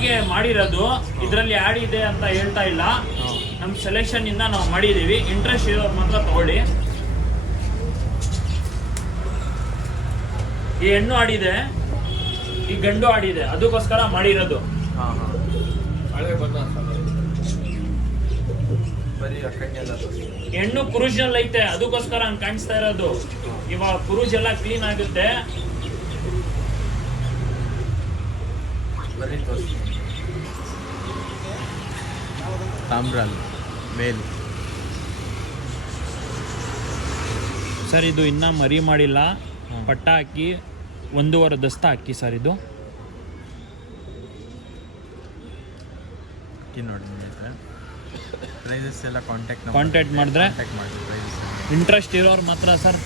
ಇವಾಗೆ ಮಾಡಿರೋದು, ಇದರಲ್ಲಿ ಆ್ಯಡ್ ಇದೆ ಅಂತ ಹೇಳ್ತಾ ಇಲ್ಲ. ನಮ್ಮ ಸೆಲೆಕ್ಷನ್ ಇಂದ ನಾವು ಮಾಡಿದೀವಿ. ಇಂಟ್ರೆಸ್ಟ್ ಇರೋರು ಮಾತ್ರ ತಗೊಳ್ಳಿ. ಈ ಹೆಣ್ಣು ಆಡಿದೆ, ಈ ಗಂಡು ಆಡಿದೆ, ಅದಕ್ಕೋಸ್ಕರ ಮಾಡಿರೋದು. ಹೆಣ್ಣು ಕುರುಜಲ್ಲಿ ಐತೆ, ಅದಕ್ಕೋಸ್ಕರ ಹಂಗೆ ಕಾಣಿಸ್ತಾ ಇರೋದು. ಇವಾಗ ಕುರುಜ್ ಎಲ್ಲ ಕ್ಲೀನ್ ಆಗುತ್ತೆ. ತಾಮ್ರಲ್ ಮೇಲು ಸರ್, ಇದು ಇನ್ನೂ ಮರಿ ಮಾಡಿಲ್ಲ. ಪಟ್ಟ ಹಾಕಿ 1.5 ದಸ್ತ ಹಾಕಿ ಸರ್. ಇದು ನೋಡಿ, ಪ್ರೈಸಸ್ ಎಲ್ಲ ಕಾಂಟ್ಯಾಕ್ಟ್ ಮಾಡಿದ್ರೆ ಇಂಟ್ರೆಸ್ಟ್ ಇರೋರು ಮಾತ್ರ ಸರ್.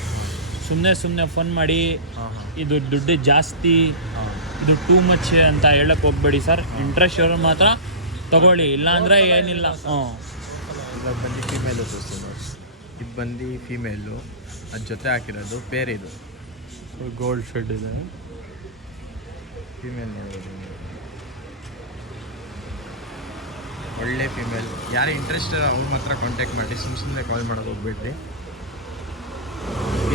ಸುಮ್ಮನೆ ಫೋನ್ ಮಾಡಿ ಇದು ದುಡ್ಡು ಜಾಸ್ತಿ, ಇದು ಟೂ ಮಚ್ ಅಂತ ಹೇಳಕ್ಕೆ ಹೋಗ್ಬೇಡಿ ಸರ್. ಇಂಟ್ರೆಸ್ಟ್ ಇರೋರು ಮಾತ್ರ ತಗೊಳ್ಳಿ, ಇಲ್ಲ ಅಂದರೆ ಏನಿಲ್ಲ. ಇಲ್ಲ ಬಂದು ಫೀಮೇಲು ತೋರಿಸ್ತೀವಿ ನೋಡಿ. ಇದು ಬಂದು ಫೀಮೇಲು, ಅದ್ರ ಜೊತೆ ಹಾಕಿರೋದು ಪೇರ್. ಇದು ಗೋಲ್ಡ್ ಶೆಡ್ ಇದೆ. ಫೀಮೇಲ್ ನೋಡೋದು ಒಳ್ಳೆ ಫೀಮೇಲ್. ಯಾರು ಇಂಟ್ರೆಸ್ಟ್ ಅವ್ರು ಮಾತ್ರ ಕಾಂಟ್ಯಾಕ್ಟ್ ಮಾಡಿ, ಸುಮ್ಮನೆ ಕಾಲ್ ಮಾಡೋದು ಹೋಗ್ಬೇಡ್ರಿ.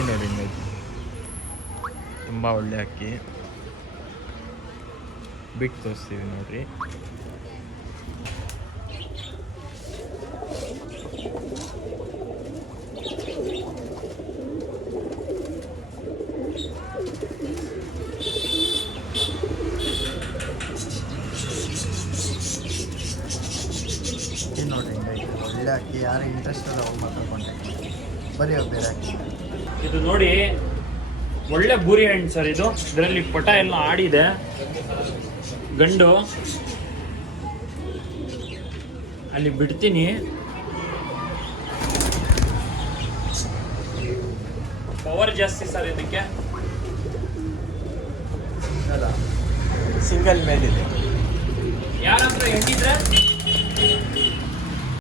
ನೋಡಿ ಇಮೇಜ್ ತುಂಬ ಒಳ್ಳೆ ಅಕ್ಕಿ. ಬಿಟ್ಟು ತೋರಿಸ್ತೀವಿ ನೋಡ್ರಿ. ನೋಡ್ರಿ ಒಳ್ಳೆ ಅಕ್ಕಿ. ಯಾರು ಇಂಟ್ರೆಸ್ಟ್ ಅಲ್ಲ ಅವ್ರು ಮಾತ್ರ ಕಾಂಟ್ಯಾಕ್ಟ್ ಮಾಡಿ. ಬರೀ ಬೇರೆ ಅಕ್ಕಿ. ಇದು ನೋಡಿ, ಒಳ್ಳೆ ಬೂರಿ ಹಣ್ಣು ಸರ್. ಇದು ಇದರಲ್ಲಿ ಪಟ ಎಲ್ಲ ಆಡಿದೆ. ಗಂಡು ಅಲ್ಲಿ ಬಿಡ್ತೀನಿ. ಪವರ್ ಜಾಸ್ತಿ ಸರ್ ಇದಕ್ಕೆ. ಸಿಂಗಲ್ ಮೇಲಿದೆ. ಯಾರ ಹತ್ರ ಹೆಣ್ಣಿದ್ರೆ